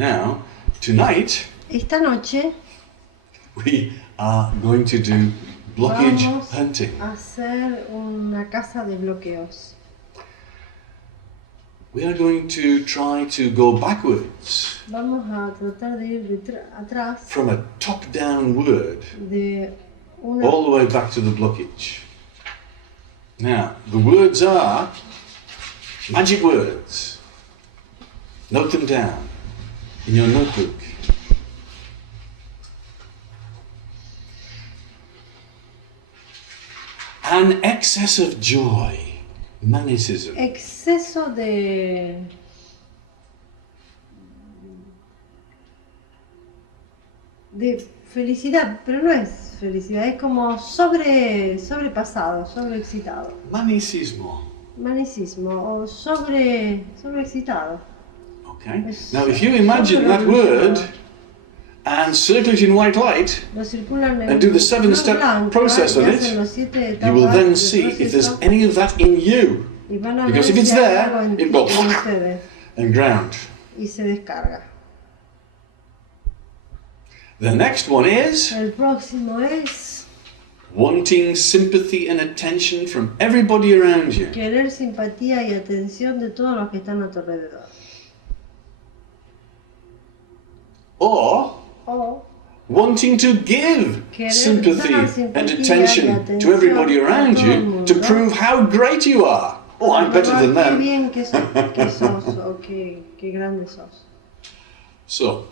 Now, tonight, Esta noche we are going to do blockage vamos hunting. a hacer una caza de bloqueos. We are going to try to go backwards Vamos a tratar de ir atrás from a top-down word de una... all the way back to the blockage. Now, the words are magic words. Note them down in your notebook. An excess of joy, manicism. Exceso de felicidad, pero no es felicidad, es como sobrepasado, sobreexcitado. Manicismo. Manicismo o sobreexcitado. Okay. Now, if you imagine that word and circle it in white light and do the 7-step process on it, you will then see if there's any of that in you. Because if it's there, it will and ground. Y se descarga. The next one is El próximo es wanting sympathy and attention from everybody around you. querer simpatía y atención de todos los que están a tu alrededor. Or O wanting to give querer sympathy dar and simpatía y attention atención to everybody a around todo el you mundo. to prove how great you are. Oh, I'm better than Qué them. bien que sos o qué grande sos. So,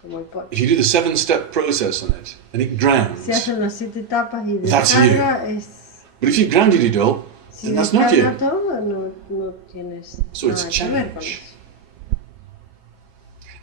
Como el pollo. if you do the 7-step process on it and it grounds, Se hacen las 7 etapas y That's descarga es... but if you've grounded it all, Si then that's not descarga you. todo, no tienes So it's nada que ver con change. eso.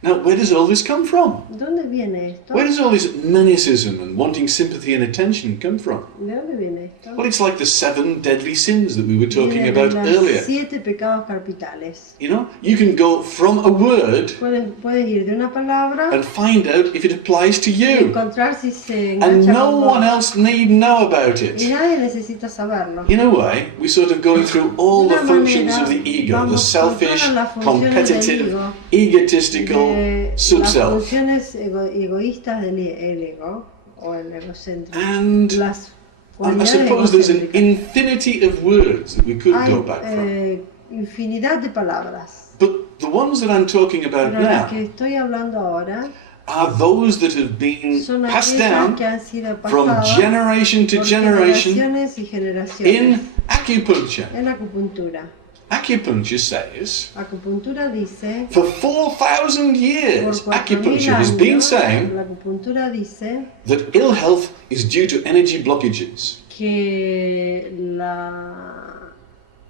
Now, where does all this come from? ¿Dónde viene esto? Where does all this manicism and wanting sympathy and attention come from? ¿De dónde viene esto? Well, it's like the 7 deadly sins that we were talking Viene about de los earlier. 7 pecados capitales. You know, you can go from a word Puedes ir de una palabra and find out if it applies to y you. encontrar si se And engancha no con one vos. else need know about Y it. nadie necesita saberlo. In a way, we're sort of going through all De the una functions manera, of the ego, the vamos por selfish, todas las funciones del competitive, ego, egotistical de las sub-self. funciones egoístas del ego o el egocéntrico. And Las I cualidades suppose there's an egocéntricas. infinity of words that we could Hay go back from. infinidad de palabras, But the ones that I'm talking about pero las now que estoy hablando ahora are those that have been son passed aquellas down que han sido from pasadas generation to por generation generaciones y generaciones in acupuncture. en acupuntura. Acupuncture says, Acupuntura dice, for 4,000 por years, 4.000 acupuncture has been años, saying la acupuntura dice that ill health is due to energy blockages. que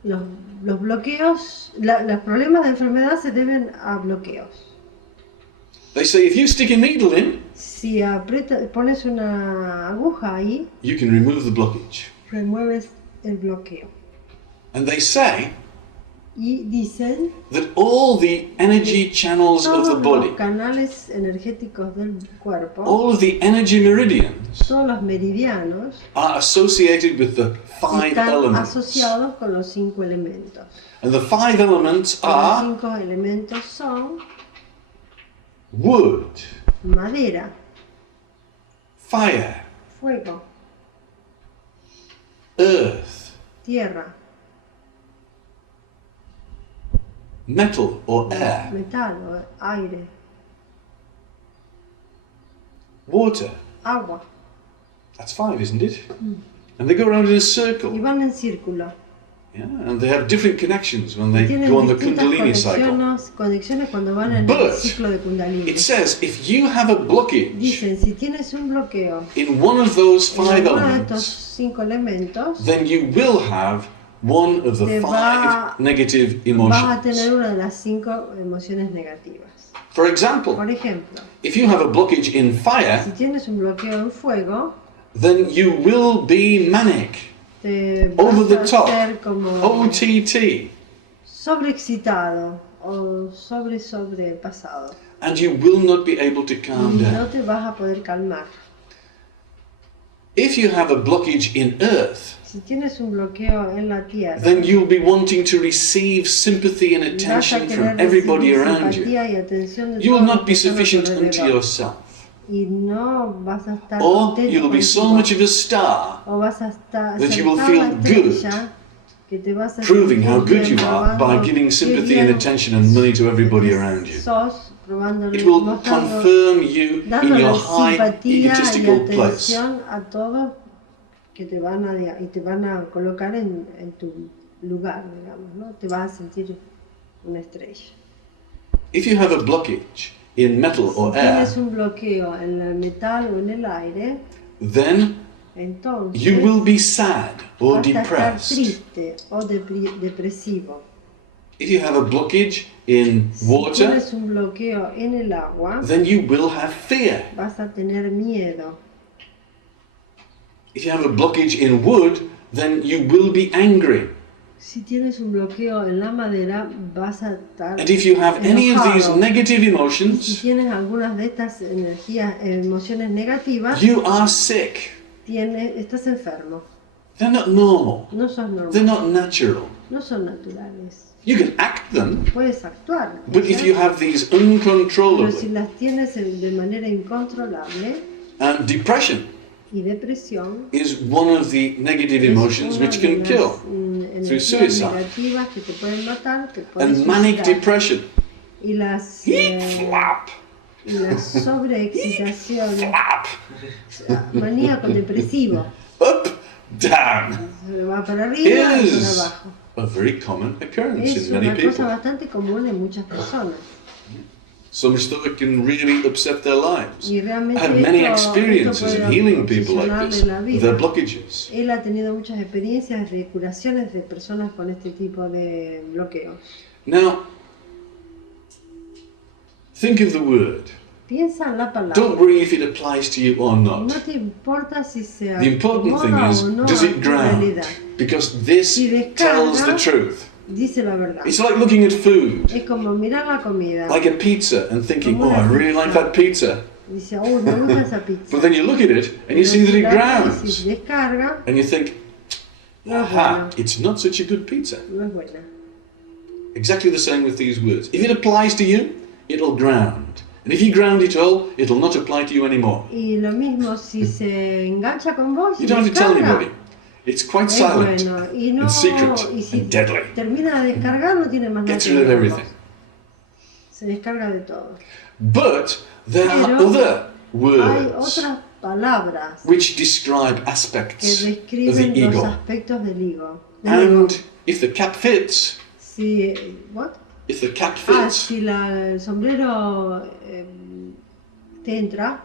los bloqueos, los problemas de enfermedad se deben a bloqueos. They say if you stick a needle in, Si pones una aguja ahí, you can remove the blockage. remueves el bloqueo. And they say Y dicen that all the energy channels of todos the body, los canales energéticos del cuerpo, all of the energy meridians, todos los meridianos, are associated with the 5 están elements. asociados con los 5 elementos. And the 5 elements Los are 5 elementos son wood, madera, fire, fuego, earth, tierra, metal or air, metal o aire, water. agua. That's 5, isn't it? And they go around in a Y circle. van en círculo. Yeah, and they have different connections when Y they tienen go on the distintas Kundalini cycle. conexiones cuando van en el But ciclo de Kundalini. it says if you have a blockage Dicen, si tienes un bloqueo in one of those en 5 alguno de estos elements, 5 elementos, then you will have one of the Te 5 negative vas a tener emotions. una de las 5 emociones negativas. For example, Por ejemplo, if you have a blockage in fire, si tienes un bloqueo en fuego, then you will be manic, te over the vas a top, ser como OTT, sobreexcitado o sobrepasado. and you will not be able to calm Y no down. te vas a poder calmar. If you have a blockage in earth, si tienes un bloqueo en la tierra, then you'll be wanting to receive sympathy and attention from everybody around you. You will not be sufficient unto yourself. Y no vas a estar Or you'll be so much of a star that you will feel good, proving how good you are by giving sympathy and attention and money to everybody around you. It will confirm you in your high egotistical place. Que te van a colocar en tu lugar, digamos, ¿no? Te vas a sentir una estrella. If you have a blockage in metal or air, si tienes un bloqueo en el metal o en el aire, then entonces you will be sad or vas a estar depressed. triste o depresivo. If you have a blockage in Si water, tienes un bloqueo en el agua, then you will have fear. vas a tener miedo. If you have a blockage in wood, then you will be angry. Si tienes un bloqueo en la madera, vas a estar And if you have any of these enojado. negative Si emotions, tienes algunas de estas emociones negativas, you are sick. estás enfermo. They're not normal. No son They're normales, not natural. no son naturales. You can act them, Puedes actuar, but if you have these pero si uncontrollably, las tienes de manera incontrolable, and depression y depresión is one of the negative es emotions una which de can las, kill. energías suicide. negativas que te pueden matar, te pueden And manic suicidar. depression, Y las flap, y la sobreexcitación, flap, maníaco depresivo, up, down, se va para arriba y para is abajo. a very common occurrence Es in many una cosa people. bastante común en muchas personas. So much so it can really upset their lives. Y I realmente have many esto experiences puede of healing people like ocasionarle this, la vida. their blockages. Él ha tenido muchas experiencias de curaciones de personas con este tipo de bloqueos. Now, think of the word. Piensa en la palabra. Don't worry if it applies to you or No not. te importa si se The important thing acomoda is, o no does a it tu ground? realidad. Because this Si descarga, tells the truth. Dice la verdad. It's like looking at food, Es como mirar la comida. like a pizza, and thinking, Como oh, I una really pizza. like that pizza. Dice, uy, me gusta esa pizza. But then you look at it and you see that it Si grounds. descarga, And you think, no es aha, bueno. it's not such a good pizza. No es buena. Exactly the same with these words. If it applies to you, it'll ground. And if you ground it all, it'll not apply to you anymore. Y lo mismo si se engancha con vos, You don't have to tell descarga, anybody. It's quite es silent bueno. Y no, and secret y si and deadly. termina de descargar, no tiene más nada Gets que rid of ver con everything. vos. Se descarga de todo. But there are Pero other Hay words otras palabras which describe que aspects of the describen los ego. aspectos del ego. Del ego. And if the cap fits, Si, what? if the cap fits, Si el sombrero te entra,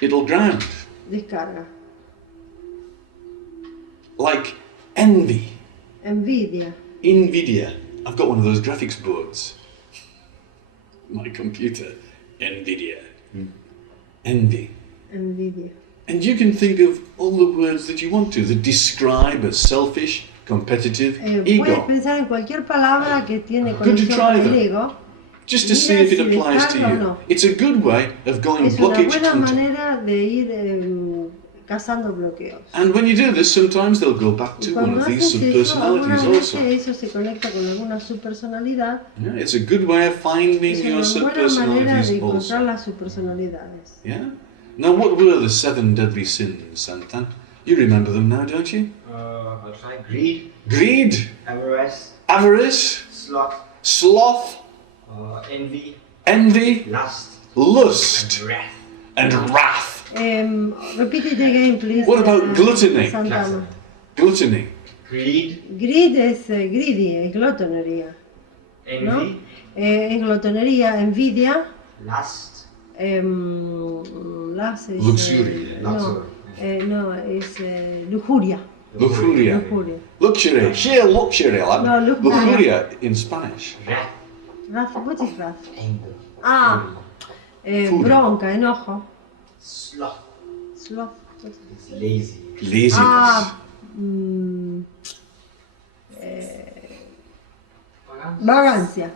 it'll ground. descarga. Like envy, Envidia. Nvidia. I've got one of those graphics boards. My computer, Nvidia. Envy. Envidia. And you can think of all the words that you want to that describe a selfish, competitive Puedes ego. pensar en cualquier palabra que tiene Good to conexión try con el them. ego. Just to Mira see if it si applies to descarga o you. no. It's a good way of going Es una blockage buena hunting. manera de ir cazando bloqueos. And when you do this, sometimes they'll go back Y to one cuando of these haces eso, algunas subpersonalities veces also. eso se conecta con alguna subpersonalidad. Yeah, it's a good way of finding Es your una buena manera de subpersonalities encontrar also. las subpersonalidades. Yeah? Now, what were the 7 deadly sins, Santan? You remember them now, don't you? I'll try greed, Greed, avarice, avarice, sloth, sloth, envy, envy, lust, lust, and wrath. and wrath. Repeat it again, please. What about gluttony? Santana. Gluttony. Greed, Greed es greedy, es glotonería. ¿No? envy, Es glotonería, envidia. lust, Las es, Luxuria. no, es lujuria. Lujuria. Lujuria. Luxury. Sheer luxury, lad. No, lujuria. Lujuria in Spanish. wrath, Wrath, what is wrath? anger, Ah, Furia. bronca, enojo. sloth, Sloth. what is it's lazy, Laziness. Ah, vagancia,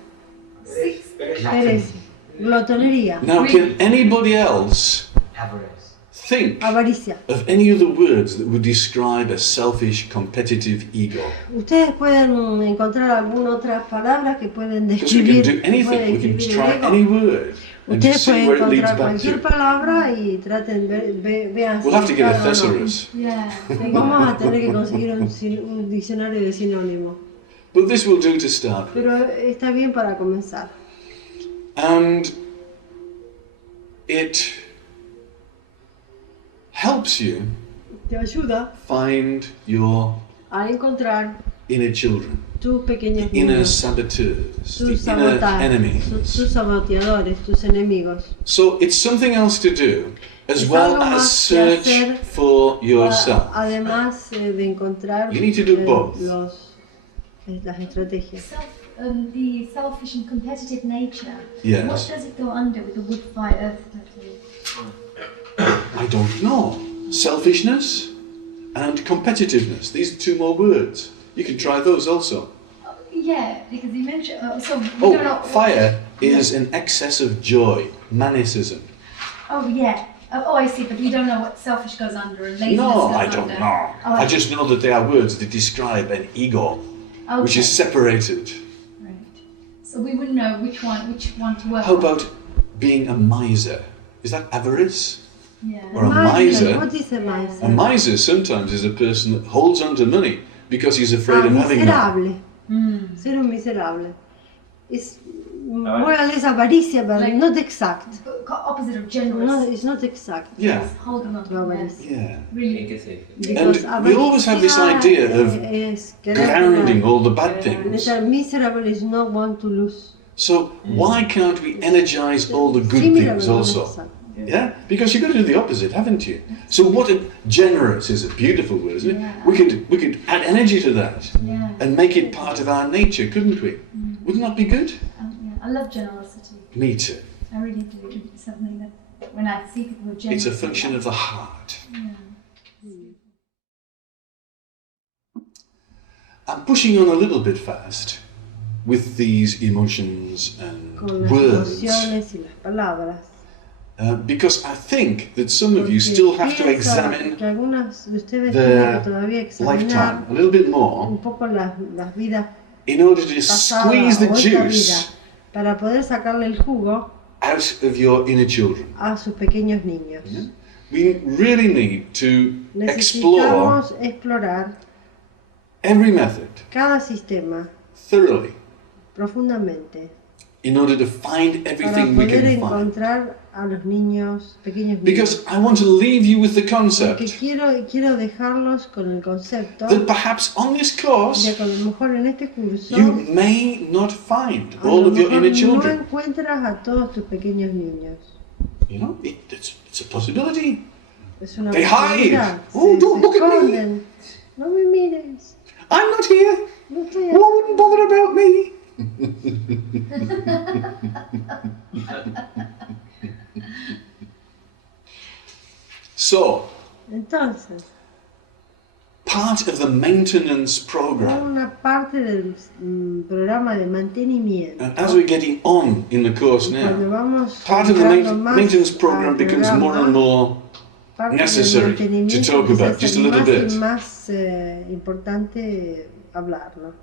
pereza, glotonería. Now, can anybody else avarice, think avaricia. of any other words that would describe a selfish, competitive ego. Ustedes pueden encontrar alguna otra palabra que pueden Because we can describir, do anything. We can try any word and Ustedes just see pueden where it leads encontrar back cualquier to. palabra y traten, vean si We'll have to get a está o no. thesaurus. Yeah. Vamos a tener que conseguir un diccionario de sinónimos. But this will do to start with. Pero está bien para comenzar. And it helps you Te ayuda find your a encontrar inner children, tus pequeños inner niños, saboteurs, the tus inner sabotajes, enemies. tus saboteadores, tus enemigos. So it's something else to do, as Es well algo as más que search hacer, for yourself. Además de encontrar You need to do both. las estrategias. The selfish and competitive nature. Yes. What does it go under with the wood, fire, earth? I don't know. Selfishness and competitiveness. These are two more words. You can try those also. Yeah, because you mentioned. So we don't know. Fire is an excess of joy, manicism. Oh yeah. Oh, I see. But we don't know what selfish goes under and laziness No, goes I don't under. know. Oh, I just know that they are words that describe an ego, okay. which is separated. Right. So we wouldn't know which one to work How on. about being a miser? Is that avarice? Yeah. Or a miser? What is a miser? A miser sometimes is a person that holds on to money because he's afraid of having none. Miserable. Ser un miserable. Es more or less avaricia, but Like- not exact. Opposite of No, generous. it's not exact. Yeah, Holding on to Avarice. yes. yeah. Really. Because And we always have this avaricia idea of es querer grounding tener. all the bad things. Estar miserable is not want to lose. So why can't we energize all the good Sí, mira, things pero no also? exact. Yeah, because you've got to do the opposite, haven't you? So what a generous is a beautiful word, isn't it? Yeah. We could add energy to that Yeah. and make it part of our nature, couldn't we? Wouldn't that be good? Yeah. I love generosity. Me too. I really do. It's something that when I see people who are generous. It's a function of the heart. Yeah. I'm pushing on a little bit fast with these emotions and Con las words emociones y las palabras. because I think that some of you Porque still have to pienso examine que algunas de ustedes their tienen que todavía lifetime examinar a little bit more un poco las vidas in order to pasadas squeeze the o esta vida juice para poder sacarle el jugo out of your inner children. a sus pequeños niños. Yeah? We really need to explore Necesitamos explorar every method cada sistema thoroughly profundamente in order to find para everything we poder can find. encontrar a los niños, pequeños niños. Because I want to leave you with the Porque concept quiero dejarlos con el concepto that perhaps on this course de que a lo mejor en este curso you may not find a all lo of your mejor inner no children. encuentras a todos tus pequeños niños. You know, it's a possibility. Es una They posibilidad. hide. Oh, Se don't look at me. esconden. No me mires. I'm not here. No estoy Well, I wouldn't bother about me. So, Entonces, part of the maintenance program, una parte del programa de mantenimiento. and as we're getting on in the course Cuando now, vamos part of the entrando más maintenance al program becomes more and programa, more parte del necessary to mantenimiento talk empieza a about, just a ser little más bit. y más importante hablarlo.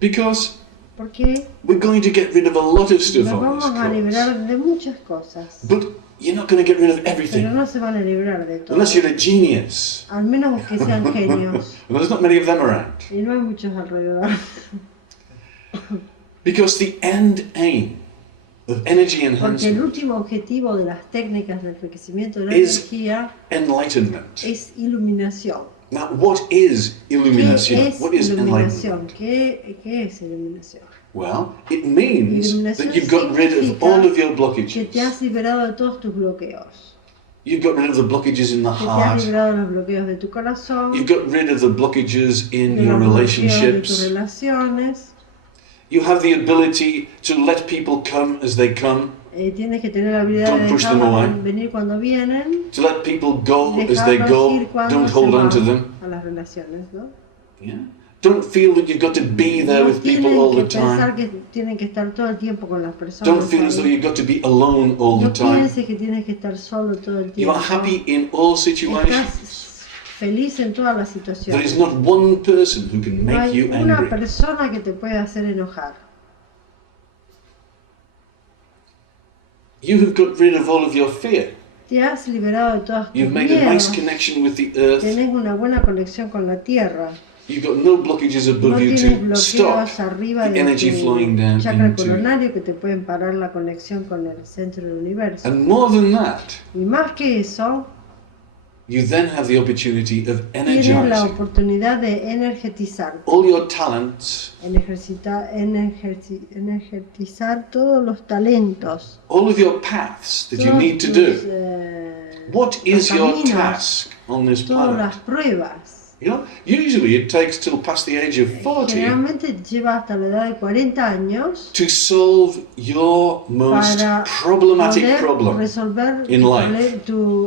Because Porque we're going to get rid of a lot of stuff nos on vamos a this course. librar de muchas cosas, But you're not going to get rid of pero everything no se van a librar de todo. unless you're a genius. Al menos que sean genios. And there's not many of them around. Y no hay muchos alrededor. Because the end aim of energy Porque el enhancement último objetivo de las técnicas de enriquecimiento de la is energía enlightenment. es iluminación. Now, what is ¿Qué illumination? es What is iluminación? enlightenment? ¿Qué es iluminación? Well, it means Iluminación that you've got rid of significa all of your Que blockages. te has liberado de todos tus bloqueos. You've got rid of the blockages in the Que te has heart. liberado de los bloqueos de tu corazón. You've got rid of the blockages in De your los bloqueos de tus relationships. relaciones. You have the ability to let people come as they come, Tienes que tener la habilidad Don't de push them dejarlos away. venir cuando vienen. to let people go as they Dejarlos go. ir cuando Don't se hold on to van them. a las relaciones, ¿no? Yeah? Don't feel that you've got to be there with people all the pensar time. que tienen que estar todo el tiempo con las personas. Don't feel as though you've got to be alone all the No time. pienses que tienes que estar solo todo el You tiempo. are happy in all situations. Estás feliz en todas las There is situaciones. not one person who can No make hay you una angry. persona que te pueda hacer enojar. You have got rid of all of your fear. Te has liberado de todas tus You've made a nice miedos. connection with the earth. Tenés una buena conexión con la tierra. You've got no blockages No above you tienes to stop bloqueos arriba the de energy flowing down tu chakra into. coronario que te pueden parar la conexión con el centro del universo. And more than that, Y más que eso, you then have the opportunity of tienes la energizing oportunidad de energetizar, all your talents, energetizar todos los talentos, all of your paths that you todos need to tus, do. What is los your caminos, task on this todas planet? las pruebas. You know, usually it takes till past the age of 40 Generalmente lleva hasta la edad de 40 años to solve your most para problematic poder problem resolver in life.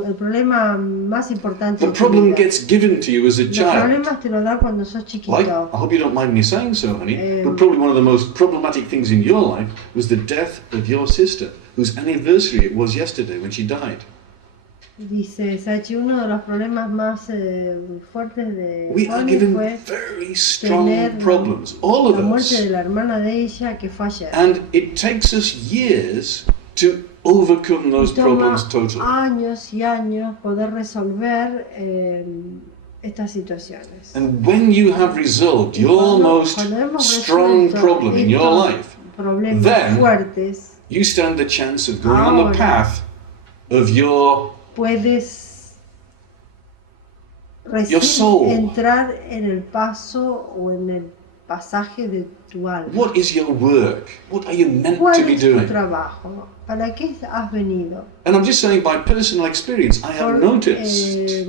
el problema más importante The de tu problem vida. gets given to you as a Los child. problemas te los da cuando sos chiquito. Like, I hope you don't mind me saying so, honey, but probably one of the most problematic things in your life was the death of your sister, whose anniversary it was yesterday when she died. Dice Sachi, uno de los problemas más fuertes de We are Bonnie given fue very strong tener problems, all la of muerte de us. la hermana de ella que fue ayer. And it takes us years to overcome those Toma problems totally. años y años poder resolver estas situaciones. And when you have resolved your most Cuando hemos strong resuelto problem in your estos life, problemas then fuertes, you stand the chance of going on the Ahora. path of your puedes recién soul. entrar en el paso o en el pasaje de tu alma. what is your work? What are you meant ¿Cuál to be es tu doing? trabajo? ¿Para qué has venido? And I'm just saying by personal experience, I have Por noticed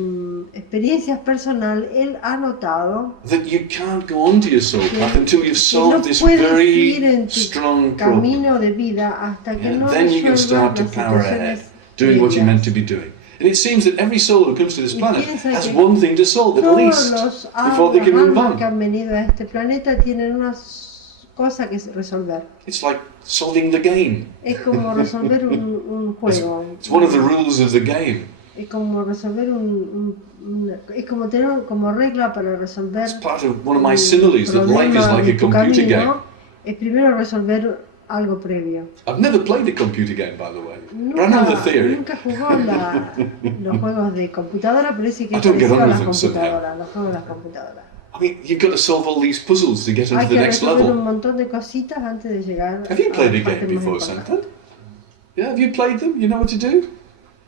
experiencias personal, él ha notado that you can't go on to your soul path until you've que no solved this puedes ir very en tu strong problem. camino de vida hasta que Yeah, no then you can resuelvas start to las power ahead, situaciones doing what you're meant to previas. be doing. And it seems that every soul who comes to this Y planet piensa has que one thing to solve at Todos least los before they can move almas que on. han venido a este planeta tienen una cosa que resolver. It's like solving the game. Es como resolver un juego. It's one of the rules of the game. Es como resolver es como tener como regla para resolver. It's part of one of my similes that life is like a computer game. Es primero resolver algo previo. I've never played a computer game, by the way, but I know the theory. Nunca jugó los juegos de computadora, pero sí que I don't get parecido on a with las them somehow. computadoras, los juegos de las computadoras. I mean, you've got to solve all these puzzles to get Hay into the que next resolver un level. montón de cositas antes de llegar Have you played a a la parte game más before, importante. Santa? Yeah, have you played them? You know what to do?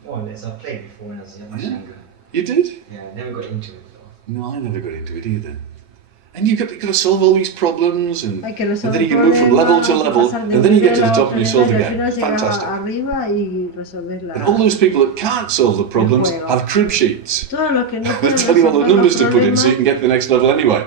More or less, I played before when I was much Yeah. younger. You did? Yeah, I never got into it though. No, I never got into it either. And you've got to solve all these problems, and Hay que then resolver you can move from level problemas, to hay que level, pasar de and then you get nivel to the a top otro and you solve the nivel, al game. final llegas Fantastic. arriba y resolves la... And all those people that can't solve the problems juego. have crib sheets. Todos los que no They pueden tell you all the resolver numbers los to put in so you problemas. can get to the next level anyway.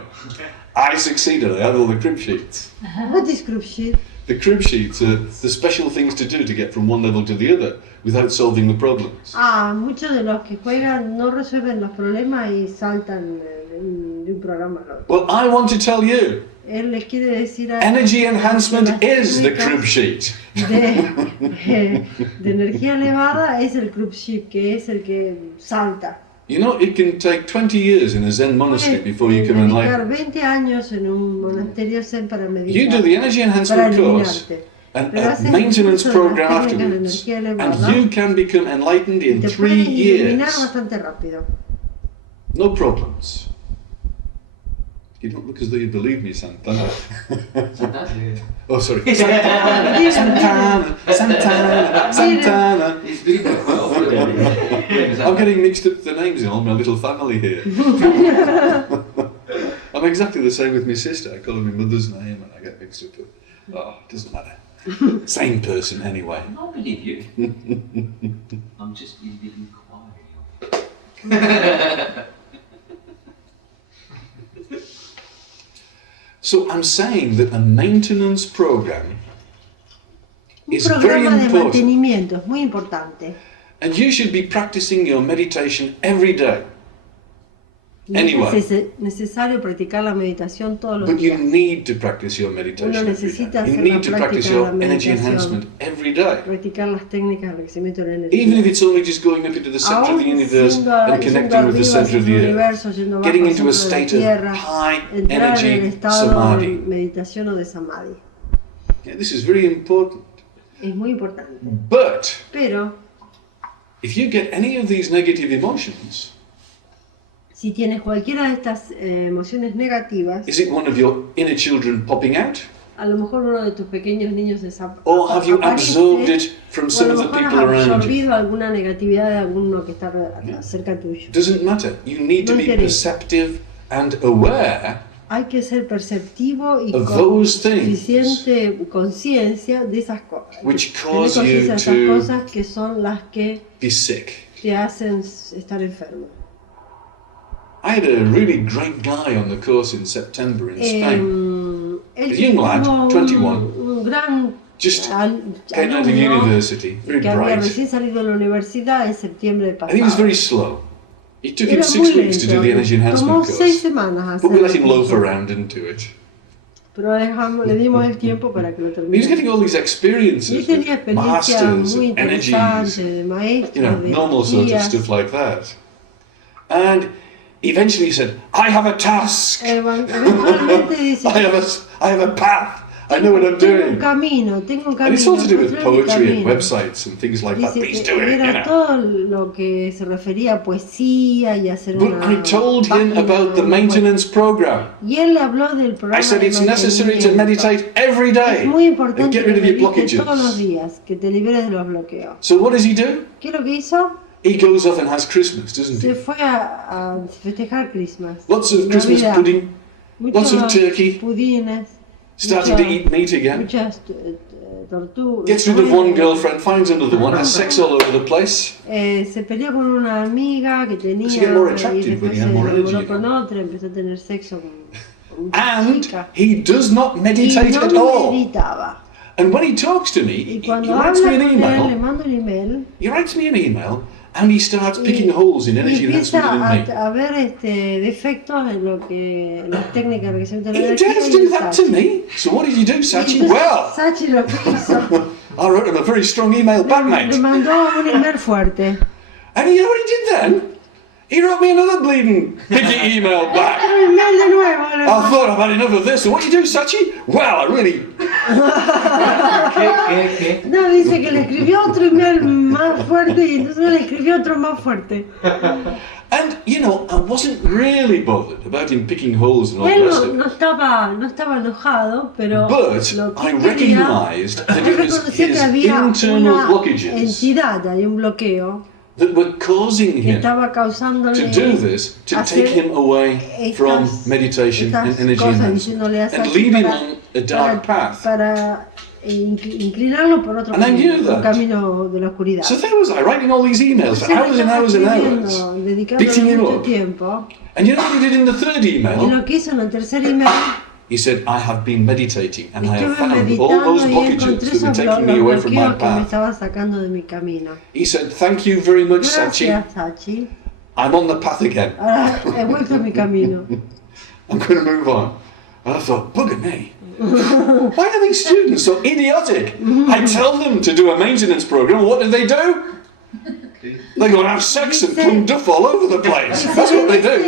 I succeeded, I had all the crib sheets. What is group sheet? The crib sheets are the special things to do to get from one level to the other without solving the problems. Muchos de los que juegan no resuelven los problemas y saltan de un programa al otro. Well, I want to tell you, Él les quiere decir a energy enhancement las is the técnicas crib sheet. de energía elevada es el group sheet, que es el que salta. You know, it can take 20 years in a Zen monastery before you can dedicar enlighten. 20 años en un monasterio zen para You meditar, do the energy para enhancement course iluminarte. and Pero a haces maintenance uso de las program técnicas de afterwards, energía and elevada you can become enlightened y in te 3 puedes iluminar years. bastante rápido. No problems. You don't look as though you believe me, Santana. Yeah. Oh, sorry. Santana, Santana, Santana. It's been quite often. I'm getting mixed up the names in all my little family here. I'm exactly the same with my sister. I call her my mother's name and I get mixed up with... Oh, it doesn't matter. Same person anyway. I believe you. I'm just in the inquiry. So I'm saying that a maintenance program Un is very programa de important. mantenimiento es muy importante. And you should be practicing your meditation every day. Anyway, Es necesario practicar la meditación todos los but you días. need to practice your meditation Uno every necesita day. You hacer la need to practice práctica de la your energy meditación. enhancement every day. Practicar las técnicas de enriquecimiento de la energía. Even if it's only just going up into the center of Aún the universe yendo and yendo connecting with the arriba center hacia of el the earth. universo, yendo abajo Getting al into a centro de la state of tierra, high entrar en el energy estado de samadhi. meditación o de samadhi. Yeah, this is very important. Es muy importante. But Pero if you get any of these negative emotions, si tienes cualquiera de estas emociones negativas, is it one of your inner children popping out? a lo mejor uno de tus pequeños niños Or have you absorbed it from o a some lo of the mejor has people around you? absorbido alguna negatividad de alguno que está cerca tuyo. Doesn't matter. You need to No be interesa. perceptive and aware Hay que ser perceptivo y of con those things suficiente conciencia de esas cosas. which Tener cause you conciencia de esas to cosas que son las que be sick. te hacen estar enfermo. I had a really great guy on the course in September in Spain. Él A young lad, tuvo 21, un gran just came out of alumno university, very que había bright, recién salido de la universidad en septiembre and he was pasado. very slow. It took him Era 6 muy weeks to do the energy lento, tomó enhancement 6 course, semanas but we let him hacerlo. loaf around and do it. Pero le dimos el tiempo para que lo And he was getting terminara. all these Y él experiences tenía with masters experiencias muy and energies, interesantes de maestros, you know, de normal sort of guías. stuff like that. And eventually he said, I have a task, Eventualmente dice, I have a path, I know what I'm tengo un doing. camino, tengo un And it's all to do with encontré mi poetry and camino. websites and things like that. Dice Please que do it, you era know. todo lo que se refería a poesía y hacer But una I told him página about the web. maintenance program. Y él le habló del programa I said de it's necessary to mantenimiento. meditate every Es day muy and importante get que rid of your medites todos los blockages. días, que te liberes de los bloqueos. So what does he do? ¿Qué es lo que hizo? He goes off and has Christmas, doesn't Se he? fue a festejar Christmas. Lots of Christmas Navidad. pudding, lots of turkey, Pudines, starting to eat meat again. muchas tortugas. Gets rid of one girlfriend, finds another one, has sex all over the place. Se peleó con una amiga que tenía She get more y attractive when después you se have more energy, enamoró you con know. otra, empezó a tener sexo con una And chica. he does not Y meditate no at all. meditaba. And when he talks to me, Y he cuando writes habla me con an él, le email. mando un email He writes me an email and he starts picking holes in y energy empieza enhancement in me. a ver defectos en lo que las técnicas de enriquecimiento de la He energía dares y do el that to Sachi. me. So what did you do, Y Sachi? entonces Well, Sachi lo que hizo, I wrote him a very strong email back, le mate. mandó un email fuerte. And you know what he did then? He wrote me another bleeding picky email back. Un email de nuevo. I thought I've had enough of this. So what do you do, Sachi? Well, I really... ¿Qué? No, dice que le escribió otro email más fuerte y entonces le escribió otro más fuerte. And, you know, I wasn't really bothered about him picking holes and all the Él rest of it. no estaba enojado, pero But lo que I quería, recognised that él it was reconoció que his había internal una blockages entidad, hay un bloqueo that were causing que him estaba causándole to do this, to hacer take him away from meditation and estas energy cosas, enhancement diciéndole a and Sachi lead him on a dark path. para inclinarlo por otro And I knew camino, that. un camino de la oscuridad. So there was I writing all these emails for hours and hours and hours, dedicándole picking him mucho up. tiempo. And you know what he did in the third Y email? lo que hizo en el tercer email, He said, I have been meditating and I have estuve found all meditando those y blockages encontré that were esos taking me away from my bloqueos que me path. estaban sacando de mi camino. He said, thank you very much, Sachi. Gracias, Sachi. I'm on the path again. Ahora he vuelto a mi camino. I'm going to move on. And I thought, bugger me. Why are these students so idiotic? I tell them to do a maintenance program. What do? They go and have sex and plum duff all over the place. That's what they do.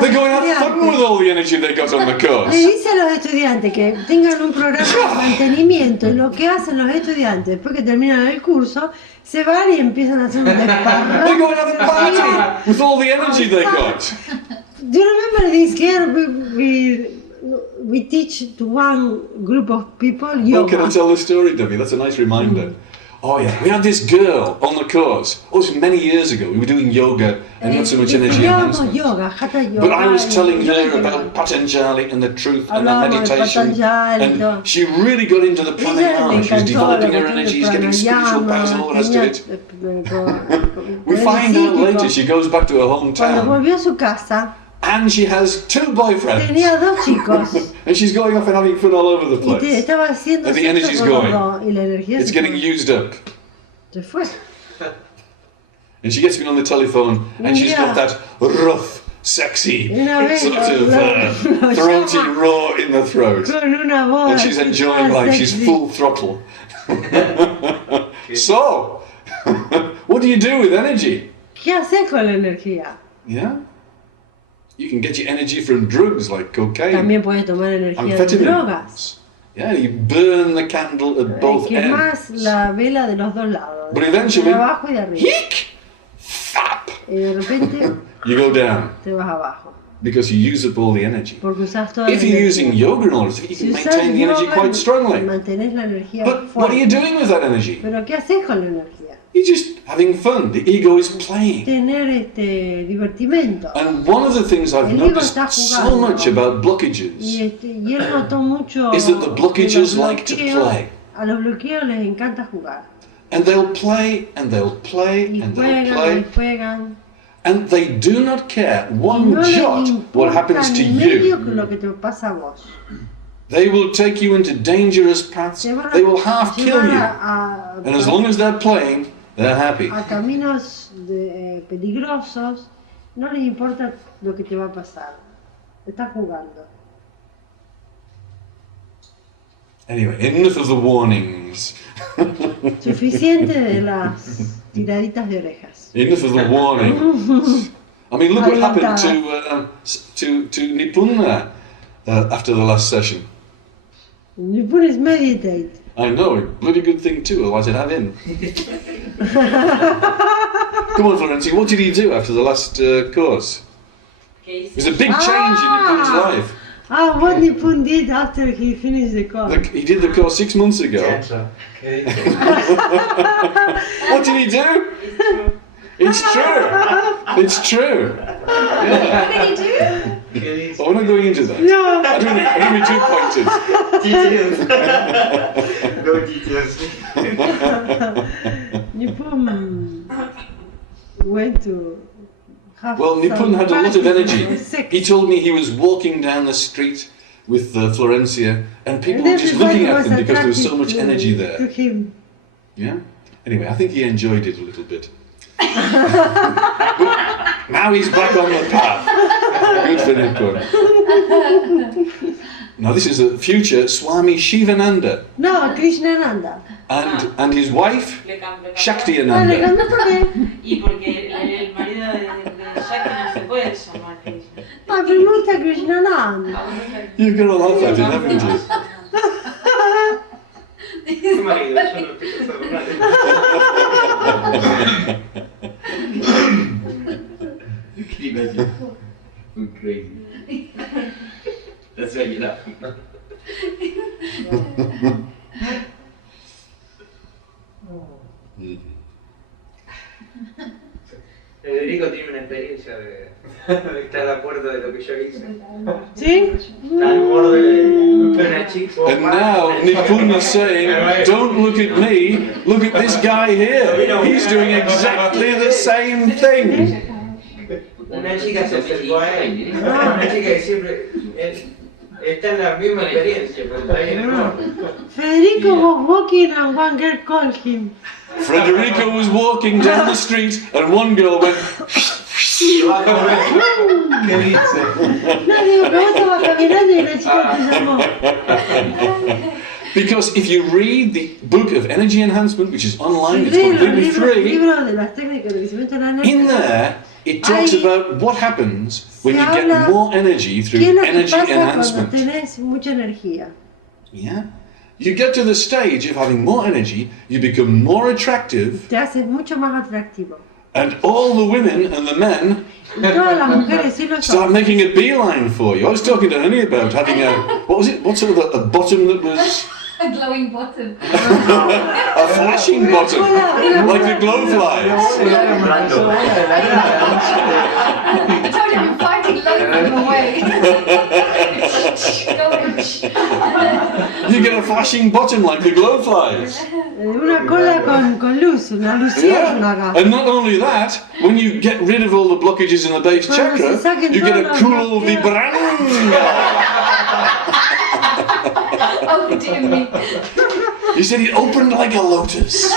They go and have fun with all the energy they got on the Le course. dice a los estudiantes que tengan un programa de mantenimiento y lo que hacen los estudiantes después que terminan el curso, se van y empiezan a hacer un desparrame. They go and have a party with all the energy they got. Do you remember this year we teach to one group of people Oh, can I yoga? tell the story, Debbie? That's a nice reminder. Oh yeah, we had this girl on the course. Oh, this was many years ago. We were doing yoga and not so much energy Estudiábamos enhancement. yoga, hatha yoga. But I was telling yoga her integral. about Patanjali and the truth and the Hablábamos de meditation, Patanjali, and she really got into the Ella le pranayama. She was encantó la developing her cuestión del energies, getting spiritual powers and all the rest of it. We find out later she goes back to her Cuando hometown volvió a su casa, and she has 2 boyfriends. tenía 2 chicos And she's going off and having fun all over the y place. estaba haciendo And the sexo energy's con los going. dos, y la energía It's se getting fue. used up. Se fue. And she gets me on the telephone and she's got that rough, sexy, Una vez sort of lo throaty llama roar in the throat. con una voz And she's así enjoying toda life, she's sexy. full throttle. So, what do you do with energy? ¿Qué haces con la energía? Yeah? You can get your energy from drugs like cocaine, También puedes tomar energía de drogas. amphetamines. Yeah, you burn the candle at both Quemás ends. la vela de los dos lados, But de eventually, abajo y de arriba. Yeek! Fap! Y de repente You go down te vas abajo, because you use up all the energy. porque usas toda la If you're using energía. yoga and all this, you Si can usas maintain the energy yoga, quite strongly. mantenés la energía But what are you fuerte. doing with that energy? Pero ¿qué haces con la energía? You're just having fun. The ego is playing. Tener divertimento. And one of the things I've El ego noticed está so jugando. much about blockages Y él notó mucho is that the blockages de los like to bloqueos. play. A los bloqueos les encanta jugar. And they'll play and they'll play Y and they'll juegan, y play. juegan. And they do not care Y one no les jot what importa happens to ni medio you. que lo que te pasa a vos. They will take you into dangerous paths. Te van a They will half kill llevar you. And as long as they're playing, they're happy. a caminos peligrosos, no les importa lo que te va a pasar. Estás jugando. Anyway, enough of the warnings. Suficiente de las tiraditas de orejas. Enough of the warnings. I mean, look what happened to Nipun after the last session. You put is meditate. I know, a bloody good thing too, otherwise I'd have him. Come on, Florency, what did he do after the last course? There's a big change in Nipun's life. What Nipun did after he finished the course. He did the course 6 months ago. What did he do? It's true. It's true. Yeah. What did he do? Oh, we're not going into that. No. I don't be too pointed. Details. No details. Nipun went to have Well, Nipun some had a lot of practice energy. for sex. He told me he was walking down the street with Florencia and people And were just everybody looking at was him because there was so attracted much energy to there. him. Yeah? Anyway, I think he enjoyed it a little bit. But now he's back on the path. Good for Nipun. Now this is a future Swami Shivananda No, Krishnananda. and his wife Le cambió. Shakti Le Ananda. cambió por qué. Y porque el marido de Shakti no se puede llamar Krishna. Ah, pero me gusta Krishnananda. You've got to laugh at it, haven't you? Tu marido, yo no estoy pensando nada. You can imagine. Going crazy. That's why you laugh. Federico tiene una experiencia de estar de acuerdo de lo que yo hice. ¿Sí? Está al borde de una chica. And now Nipun is saying, don't look at me, look at this guy here. He's doing exactly the same thing. Una chica se acercó a él. Una chica que siempre está en la misma experiencia, pero está ahí en el borde. Federico was walking and one girl called him. Frederico was walking down the street and one girl went, Y va a correr. ¿Qué dice? No, digo que vos estabas caminando y la chica te llamó. because if you read the book of energy enhancement, which is online, it's Lee los completely free, libros de las técnicas de crecimiento de la in energía. there it talks Hay- about what happens when you habla get more energy through ¿Qué es lo que energy pasa cuando enhancement. tenés mucha energía? Yeah? You get to the stage of having more energy, you become more attractive, Te haces mucho más atractivo. and all the women and the men Y todas las mujeres y los start hombres making a beeline for you. I was talking to Honey about having what was it? What sort of a bottom that was A glowing bottom. a flashing bottom, like the glowflies. I told him I'm fighting loads of them away. You get a flashing bottom like the glowflies. una cola con luz, una luciérnaga. And not only that, when you get rid of all the blockages in the base Cuando chakra, se saquen you get a todos los cool bloqueos. vibranga. Oh dear me. He said it opened like a lotus.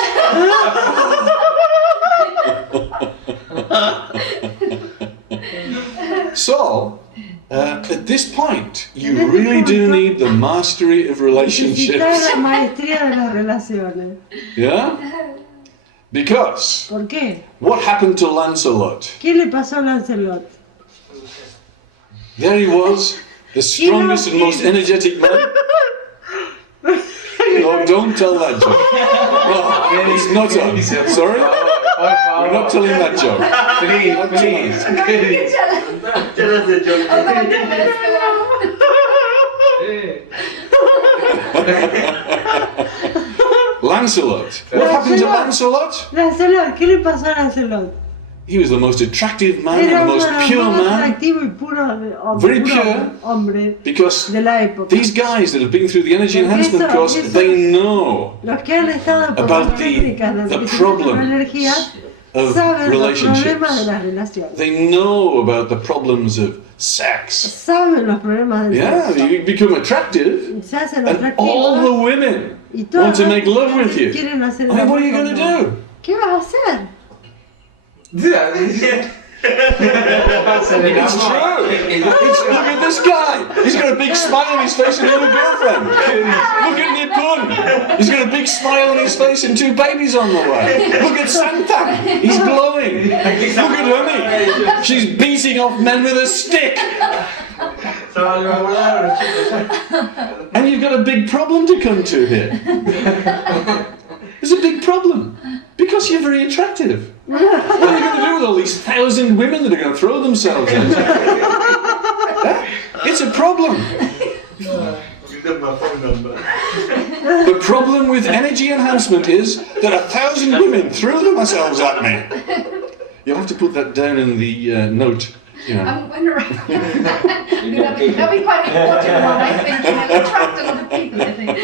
So, at this point, you really do need the mastery of Necesitas relationships. la maestría de las relaciones. Yeah? Because ¿Por qué? what happened to Lancelot? ¿Qué le pasó a Lancelot? There he was, the strongest and most energetic man. No, don't tell that joke. No, it's not on. Sorry? We're not telling that joke. Please. Tell us the joke. Lancelot. What happened to Lancelot? Lancelot, ¿qué le pasó a Lancelot? He was the most attractive man Era and the uno most de los pure más man. atractivos y puro Very puro pure. hombre Because de la época. these guys that have been through the energy enhancement course, they know Los que han estado por about las técnicas de the amplificación de problem energías of saben los problemas de relationships. las relaciones. They know about the problems of sex. Saben los problemas del Yeah, sexo. you become attractive, Se hacen and all the atractivos women y todas want to las make love with you. quieren hacer I mean, what are you amor going to con vos. do? ¿Qué vas a hacer? It's true. Look at this guy. He's got a big smile on his face and a little girlfriend. Look at Nippon. He's got a big smile on his face and 2 babies on the way. Look at Santa. He's glowing. Look at Honey. She's beating off men with a stick. And you've got a big problem to come to here. There's a big problem. Because you're very attractive. What are you going to do with all these 1,000 women that are going to throw themselves at you? Eh? It's a problem. Give them my phone number. The problem with energy enhancement is that 1,000 women threw themselves at me. You'll have to put that down in the note. You know. I'm wondering. That'll be quite an important one, I think. It'll attract a lot of people, I think.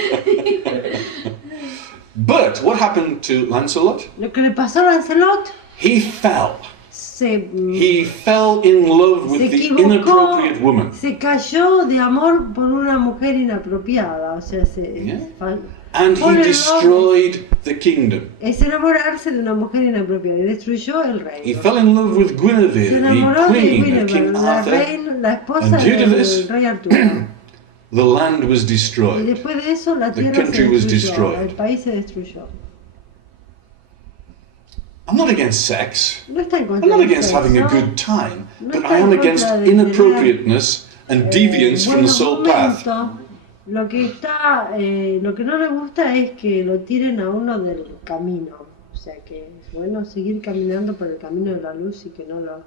But what happened to Lancelot? Lo que le pasó a Lancelot He fell. se He fell in love with Se the equivocó. inappropriate woman. se cayó de amor por una mujer inapropiada, o sea, Yeah. And Fall he in destroyed the kingdom. es enamorarse de una mujer inapropiada y destruyó el He reino. fell in love with Se Guinevere, enamoró the de queen of King Guinevere, la, Arthur. la esposa And due to this- del rey Arturo. The land was Y destroyed. después de eso la The tierra se country was destruyó, destroyed. el país se destruyó. I'm not against sex. No está en I'm contra not del against having a sexo, good time. No But está I am en against contra de inappropriateness and deviance from the buenos soul path. momentos. Lo que no le gusta es que lo tiren a uno del camino. O sea que es bueno seguir caminando por el camino de la luz y que no lo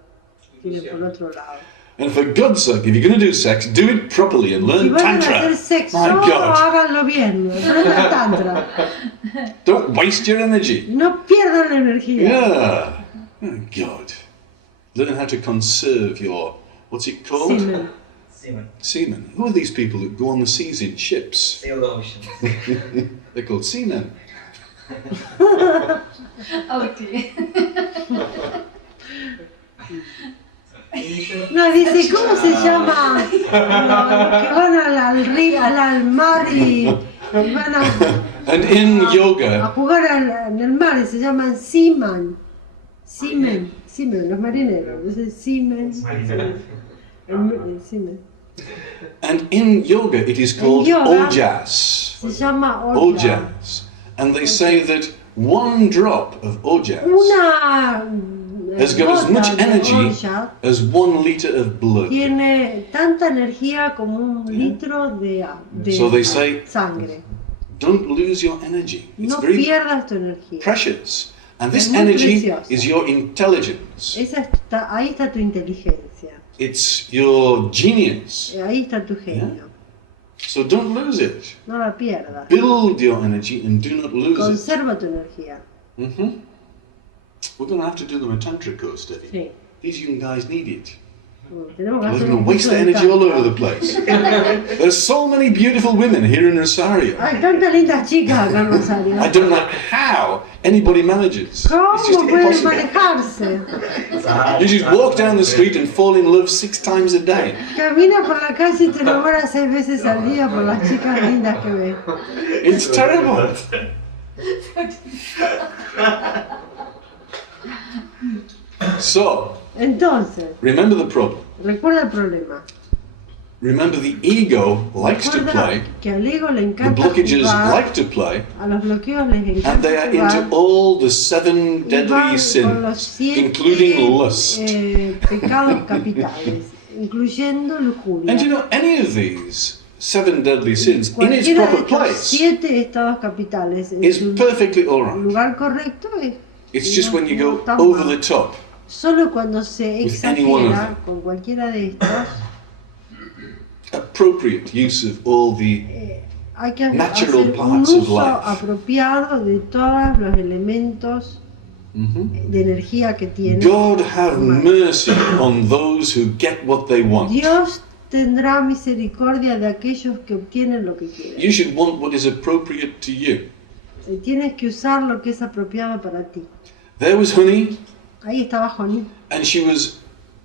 tiren por otro lado. And for God's sake, if you're going to do sex, do it properly and Si learn van a Tantra. hacer sexo, My God. háganlo bien. Aprendan tantra. Don't waste your energy. No pierdan la energía. Yeah. Oh, God. Learn how to conserve your, what's it called? Semen. Seaman. Seamen. Who are these people that go on the seas in ships? Sail the oceans. They're called seamen. Oh dear. No, dice, ¿cómo se llama? Los que van al río, al mar y van And in a yoga, jugar en el mar y se llaman seaman. Seamen, los marineros. Entonces, seamen. Seamen. and in yoga, it is called yoga, ojas. Se llama olla. Ojas. And they say that one drop of ojas Una has got as gota much de energy olla as 1 liter of blood. tiene tanta energía como un litro de So they say, sangre. don't lose your energy. It's No very pierdas tu energía. precious. And this Es muy energy preciosa. is your intelligence. Ahí está tu inteligencia. It's your genius. Ahí está tu genio. So don't lose it. No la pierdas. Build your energy and do not lose it. Conserva tu energía. We're going to have to do them a tantra course, Debbie. Sí. These young guys need it. Tenemos que They're hacer going un to waste curso their de energy all tantra. over the place. There's so many beautiful women here in Rosario. Hay tantas lindas chicas acá en Rosario. I don't know how anybody manages. It's just ¿Cómo pueden impossible. manejarse? You just walk down the street and fall in love 6 times a day. Camina por la calle y te enamoras 6 veces al día por las chicas lindas que ves. It's terrible. So, Entonces, remember the problem. recuerda el problema. Remember the ego likes to Recuerda play, que al ego le the encanta blockages jugar, like to play, a los bloqueos les and encanta they are jugar, into all the 7 y van deadly con los sins, including lust. pecados capitales, incluyendo lujuria. And you know, any of these 7 deadly sins in its Cualquiera de proper estos place 7 estados capitales en is su perfectly all right. lugar correcto It's just when you no go está over mal. the top. Solo cuando se With any one of exagera them. con cualquiera de estos, Appropriate use of all the hay que natural hacer un parts of uso life. apropiado de todos los elementos de energía que tiene. God have mercy on those who get what they want. Dios tendrá misericordia de aquellos que obtienen lo que quieren. You should want what is appropriate to you. Tienes que usar lo que es apropiado para ti. There was Honey, Ahí estaba Joní, and she was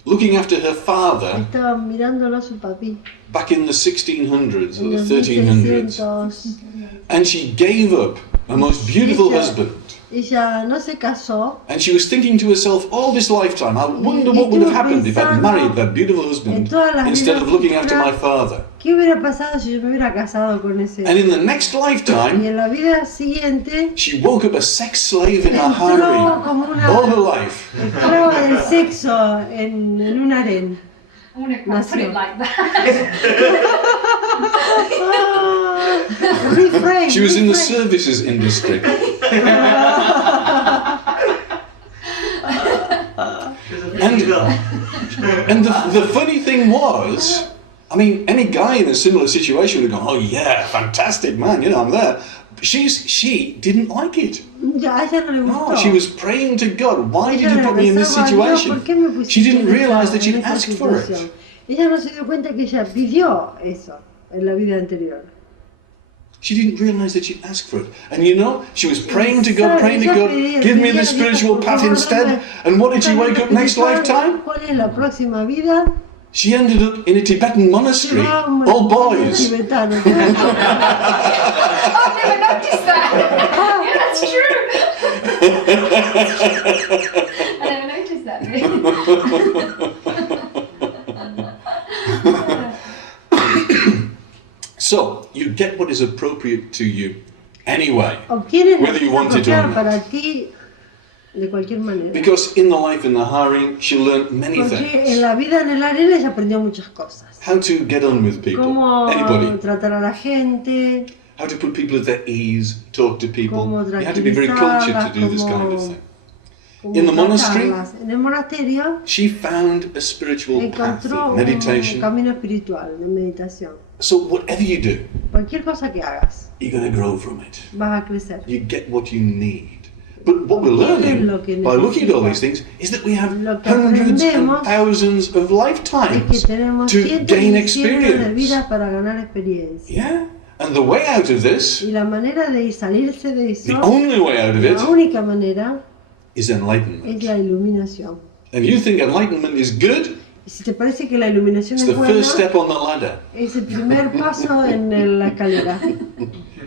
looking after her father estaba mirándolo a su papi back in the 1600s en or the los 1300s, 1600. and she gave up a most beautiful husband. Ella no se casó. And she was thinking to herself all this lifetime, I wonder what would have happened if I'd married that beautiful husband instead of looking after my father. ¿Qué hubiera pasado si yo me hubiera casado con ese? And in the next Y lifetime, en la vida siguiente, she woke up a sex slave in a entró harem como all her una life. esclava del sexo en un harén. I wouldn't quite put it Nació. like that. Reframe, She was in the reframe. services industry. And the funny thing was, I mean, any guy in a similar situation would have gone, oh yeah, fantastic man, you know, I'm there. She didn't like it. Ya, a ella no le No, gustó. she was praying to God, why did Ella you le put me in this rezaba a Dios, situation? ¿por qué me pusiste She didn't en realize that esta- she'd en esta asked for situación? it. Ella no se dio cuenta que ella pidió eso en la vida anterior. She didn't realize that she'd asked for it. And you know, she was praying to God, give me the spiritual path instead. And what did she wake up next lifetime? ¿Cuál es la próxima vida? She ended up in a Tibetan monastery, all boys. Tibetano. I've never noticed that. Yeah, that's true. I never noticed that. So, you get what is appropriate to you anyway. Obtienes lo Whether que you es want it or apropiado not. para ti de cualquier manera. Because in the life in the harem, she learned many Porque en things. la vida en el harén ella aprendió muchas cosas. How to get on with people, Cómo anybody. tratar a la gente, How to put people at their ease, talk to people. cómo You have to be very cultured to tranquilizarlas, do this kind of cómo, thing. cómo In the monastery, tratarlas. En el monasterio she found a spiritual path encontró of un meditation. camino espiritual de meditación. So whatever you do, Cualquier cosa que hagas, you're going to grow from it. vas a crecer. You get what you need. But what we're Obtienes learning lo que by looking at all these necesitas. things is that we have Lo que hundreds and aprendemos thousands of Es que lifetimes tenemos to cientos gain y cientos de experience. vidas para ganar experiencia. Yeah? And the way out of this, Y la manera de salirse de the eso, only way out of it, la única manera is es enlightenment. la iluminación. And you think enlightenment is good? Y si te parece que la iluminación It's es the buena, first step on the ladder. es el primer paso en la escalera.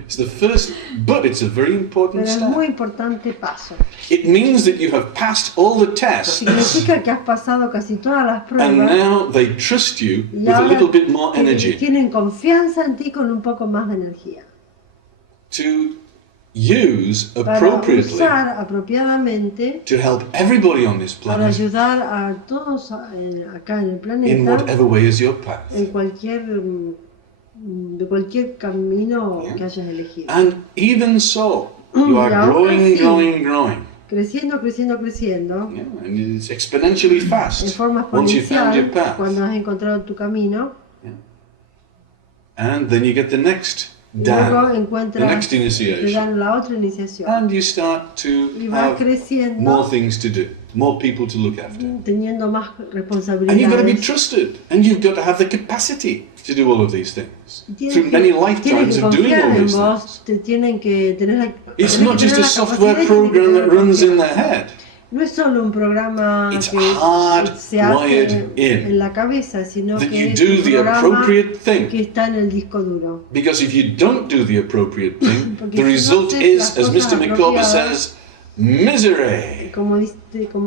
It's the first, but it's a very important Pero es muy step. importante paso. It means that you have passed all the tests, Significa que has pasado casi todas las and pruebas now they trust you y with a ahora little bit more energy tienen confianza en ti con un poco más de energía. to use Para appropriately usar apropiadamente to help everybody on this para planet ayudar a todos acá en el in planeta whatever way is your path. en de cualquier camino que hayas elegido. And even so, you Y are aún growing, así, growing, growing. Creciendo, creciendo, creciendo, Yeah, and it's exponentially en fast forma once you've found your exponencial, path. cuando has encontrado tu camino, And then you get the next y luego Dan, the encuentras, next te initiation. dan la otra iniciación. And you start to Y vas have creciendo, more things to do, more people to look after. teniendo más And you've got to be responsabilidades. trusted, and you've got to have the capacity to do all of these things. Tienes Through que- many tienen lifetimes que of doing confiar all en these vos, things. te tienen que tener la, It's tenés not que just tener a la software capacidad y tenés que program tener that runs in confianza. their head. No es solo un programa It's que hardwired se hace in. en la cabeza, sino That que you es do un the programa appropriate thing. que está en el disco duro. Because if you don't do the appropriate thing, Porque the si no result haces is, las as cosas Mr. Mikoba apropiadas, says, misery. Como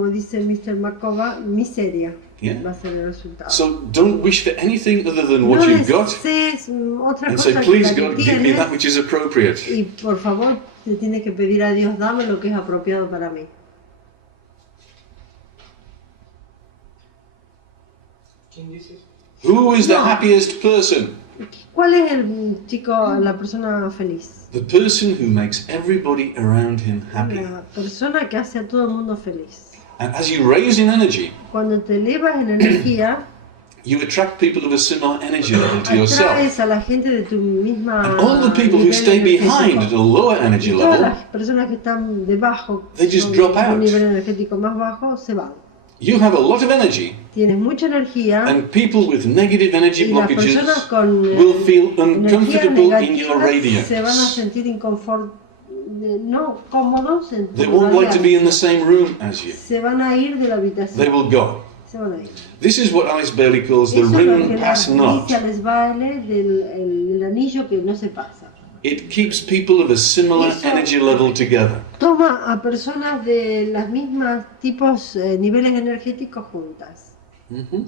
dice Mr. Makova, miseria Yeah. va a ser el resultado. So don't wish for anything other than what No you've got, desees otra and cosa say, que please la que God, give me that tienes, which is appropriate. y por favor te tienes que pedir a Dios, dame lo que es apropiado para mí. ¿Quién dice eso? Who is the No. happiest person? ¿Cuál es el chico, la persona feliz? The person who makes everybody around him happy. La persona que hace a todo el mundo feliz. And as you raise in energy, Cuando te elevas en energía, you attract people of a similar energy level to yourself. atraes a la gente de tu misma And all the people who nivel stay behind at energético. a lower energy Y todas level, las personas que están debajo, They just son drop de out. un nivel energético más bajo, se van. you have a lot of energy, Tienes mucha energía and people with negative energy y las personas blockages con will feel energías uncomfortable in your negativas se van a radiance. sentir no cómodos en tu They won't like to be in the radiancia. same room as you. Se van a ir de la They habitación. will go. Se van a ir. This is what Alice Bailey calls the Eso es lo que ring la pass not. Alicia les vale del anillo que no se pasa. It keeps people of a similar Eso- energy level together. Toma a personas de las mismas tipos, niveles energéticos juntas. Mhm.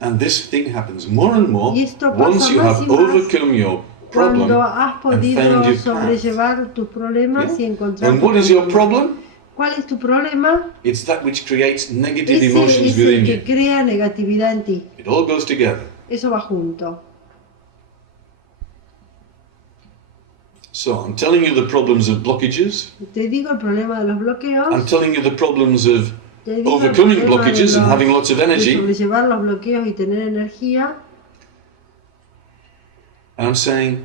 And this thing happens more and more Y esto pasa once you más have y más overcome your problem. Cuando has and podido found your path. sobrellevar tus problemas y encontrar And tu what is your camino. problem? ¿Cuál es tu problema? It's that which creates negative Ese emotions es el within que you. crea negatividad en ti. It all goes together. Eso va junto. So I'm telling you the problems of blockages. Te digo el problema de los bloqueos. I'm telling you the problems of Te digo el overcoming problema de blockages and having lots of de energy. sobrellevar los bloqueos y tener energía. And I'm saying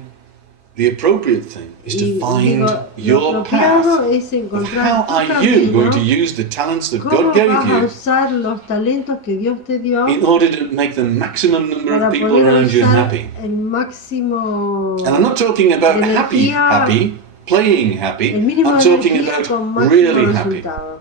the appropriate thing is to Y find digo, lo your apropiado path. es Of encontrar how tu are you going to camino. use the talents that ¿Cómo God gave vas a you usar los talentos que Dios te dio in order to make the maximum number para of people poder around you usar happy? el máximo, And I'm not talking about happy, energía, happy, playing happy. el mínimo I'm de talking energía con about máximo really happy. resultado.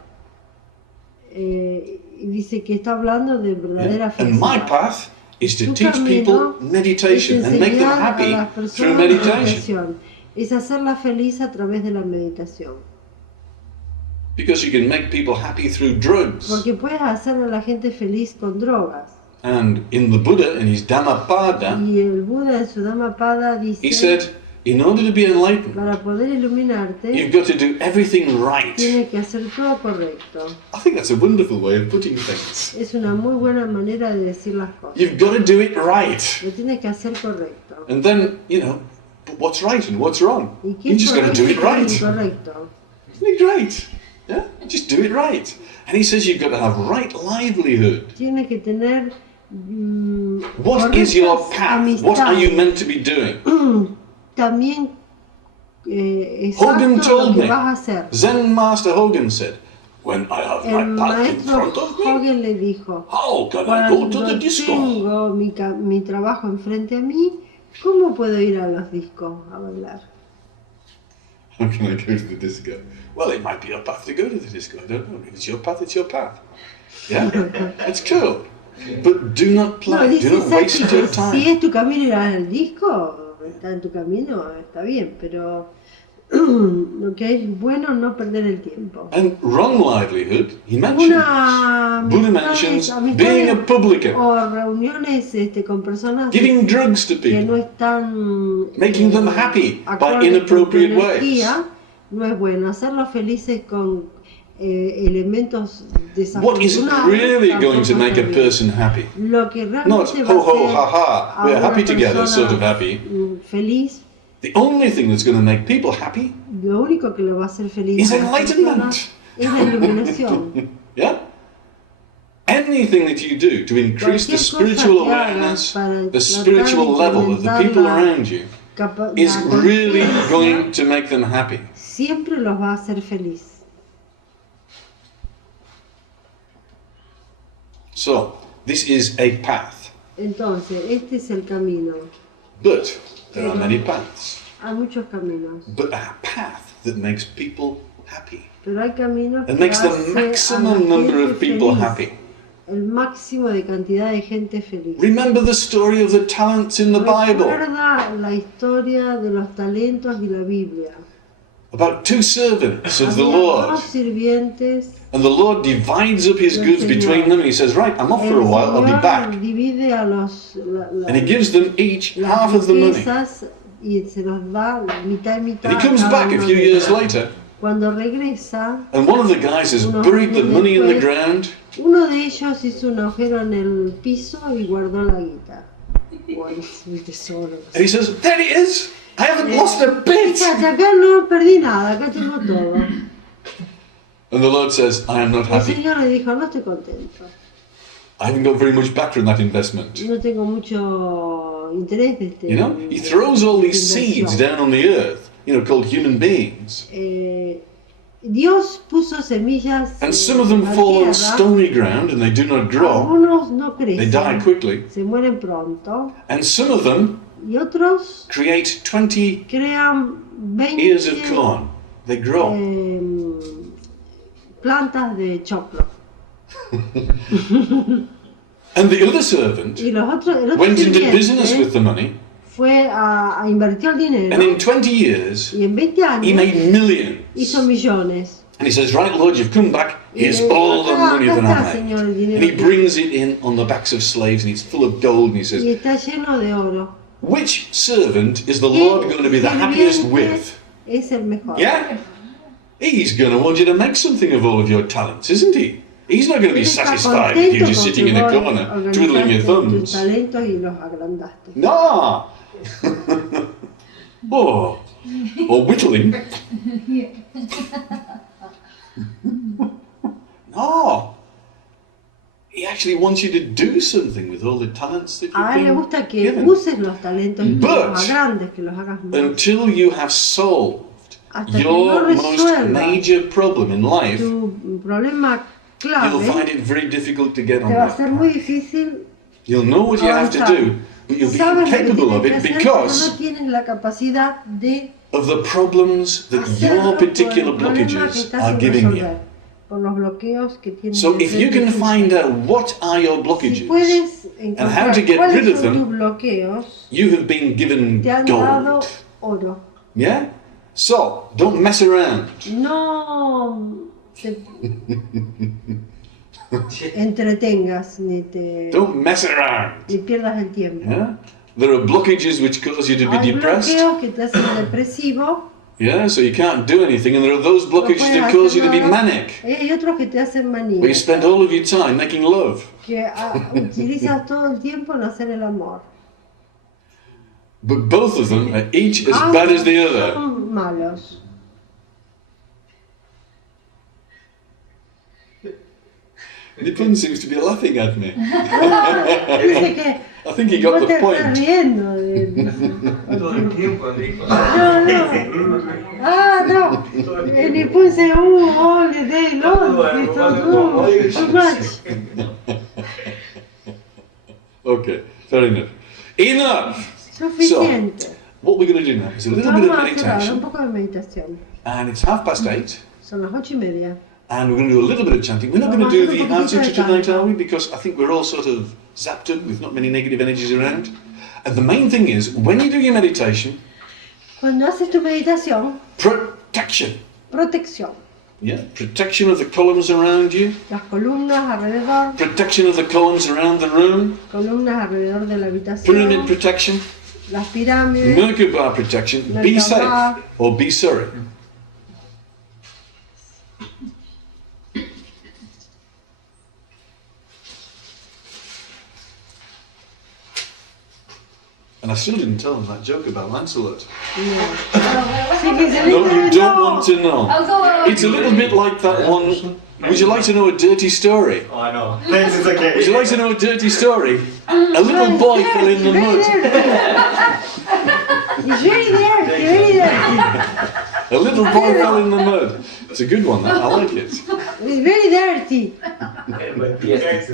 Y dice que está hablando de verdadera And my felicidad. path is to Tu teach people camino meditation es and make them enseñar a happy las through personas meditation. meditación. Es hacerla feliz a través de la meditación. Because you can make people happy through drugs. Porque puedes hacer a la gente feliz con drogas. And in the Buddha, in his Dhammapada, Y el Buda en su Dhammapada he dice, said, in order to be enlightened, para poder iluminarte, you've got to do everything right. tienes que hacer todo correcto. I think that's a wonderful way of putting things. Es una muy buena manera de decir las cosas. You've got to do it right. Lo tienes que hacer correcto. And then, but what's right and what's wrong? ¿Y qué You es just got to correcto do y it qué right. es incorrecto? Isn't it great? Yeah? Just do it right. And he says you've got to have right livelihood. Tienes que tener What is your correctas path? What are you amistades. meant to be doing? También Hogan exacto told lo que me, vas a hacer. Zen Master Hogan said, when I have El my path in maestro front of me, Hogan le dijo, how can I go to cuando the disco? tengo mi trabajo enfrente a mí, ¿cómo puedo ir a los discos a bailar? How can I go to the disco? Well, it might be your path to go to the disco. I don't know. If it's your path, it's your path. Yeah? It's cool. But do not No, play. dice Do not waste exacto, your si time. es tu camino ir al disco, está en tu camino, está bien, pero lo que es bueno no perder el tiempo. And wrong livelihood, he mentioned. Una Buddha mentions being a publican, o reuniones con personas giving drugs to que no people, están making them happy by acordes con tu inappropriate ways. energía, no es bueno. Hacerlos felices con elementos What is desafortunados really going to tampoco make a está bien. person happy? Lo que Not realmente va ho a ho ser ha ha, a we're una happy together, persona, sort of happy. Feliz, The only thing that's going to make people happy lo único que lo va a hacer feliz is a las enlightenment. personas es la iluminación. Yeah? Anything that you do to increase the Cualquier cosa spiritual que hagas awareness, para the tratar de spiritual level of the incrementar people la around you, is la really conciencia, going to make them happy. siempre los va a hacer feliz. So, this is a path. Entonces, este es el camino. But there are many paths. Hay muchos caminos, But a path that makes people happy. pero hay caminos And que makes the hace a maximum la number gente of people feliz. happy. El máximo de cantidad de gente feliz. Remember the story of the talents in the Bible. Recuerda la historia de los talentos y la Biblia. about two servants of the Había Lord. dos sirvientes. And the Lord divides up his goods between them and he says, right, I'm off for a while, I'll be back. Divide a And he gives them each half of the money. Y se los da mitad y mitad. And he comes back a few years later. Cuando regresa, And one of the guys has buried the money in the ground. Uno de ellos hizo un agujero en el piso y guardó la guita. O el tesoro. And he says, there it is! I haven't lost a bit! Fíjate, acá no perdí nada, acá tengo todo. And the Lord says, I am not El happy. Señor le dijo, no estoy contento. I haven't got very much back from that investment. No tengo mucho interés de este. You know, he throws all these seeds down on the earth, you know, called human beings. Dios puso semillas And some of them en la fall on tierra. stony ground and they do not grow. Algunos no They die crecen, quickly. se mueren pronto. And some of them Y otros create 20 crean 20 ears of corn. They grow. Plantas de choclo. And the other servant Y el otro went into business sirviente with the money, fue a invertir el dinero and in 20 years, y en 20 he años made millions. hizo millones. And he says, right, Lord, you've come back. Here's Y le dijo, all the money acá that está, I Señor, el made. dinero And he que- brings it in on the backs of slaves, and it's full of gold, and he y says, está lleno de oro. which servant is the Lord going to be the happiest with? Es el mejor. Yeah? He's going to want you to make something of all of your talents, isn't he? He's not going to be Él está satisfied with you contento just sitting in a porque vos corner, twiddling your organizaste tus thumbs. talentos y los agrandaste. No! Or whittling. No! He actually wants you to do something with all the talents that A él le you've gusta been que given. uses los talentos y que But los agrandes, que los hagas más. Until you have solved Hasta que your no most resuelvas major problem in life, tu problema you'll find clave, it very difficult to get on te va a that ser muy path. difícil. You'll know what you have to do, but you'll be Sabes lo que incapable of tienes it que hacer, pero because no tienes la capacidad de of the problems that hacerlo your por el particular problema que blockages estás are sin giving you. resolver, por los bloqueos que tienes. So if you can enfrente find tuyo. out what are your Si blockages, puedes how to encontrar get cuáles rid of son them, tus bloqueos, you have been given te han dado gold. oro. Yeah? So, don't mess around. No te entretengas Don't mess around. ni pierdas el tiempo. Yeah? There are blockages which cause you to be Hay depressed. bloqueos que te hacen depresivo. Yeah, so you can't do anything, and there are those No blockages puedes that cause you to hacer be nada. manic, Hay otros que te hacen manía. where you spend all of your time making love. Que utilizas todo el tiempo en hacer el amor. But both of them are each as bad as the other. Son malos. Nipun seems to be laughing at me. Dice que I think he got vos the te estás point. riendo Todo el tiempo dijo. No. Ah, no. And he puts it all the day long. It's so too much. Okay, fair enough. Enough! Suficiente. What we're going to do now is a little bit Vamos of a hacer ahora un meditation, poco de meditación. and it's 8:30, Son las 8:30. and we're going to do a little bit of chanting. We're not going to do the answer to tonight, are we? Because I think we're all sort of zapped up with not many negative energies around. And the main thing is, when you do your meditation, Cuando haces tu meditación, protection. protección. Yeah, protection of the columns around you, Las columnas alrededor, protection of the columns around the room, columnas alrededor de la habitación, pyramid protection, las pirámides, Merkaba protection. Be safe or be sorry. And I still didn't tell them that joke about Lancelot. Sí, que se No, dice, you don't no. want to know. It's a little bit like that one. Would you like to know a dirty story? Oh, I know. Thanks, it's okay. Would you like to know a dirty story? A little boy fell in the mud. It's very dirty, very dirty. A little boy fell in the mud. It's a good one, that. I like it. It's very dirty. Yes,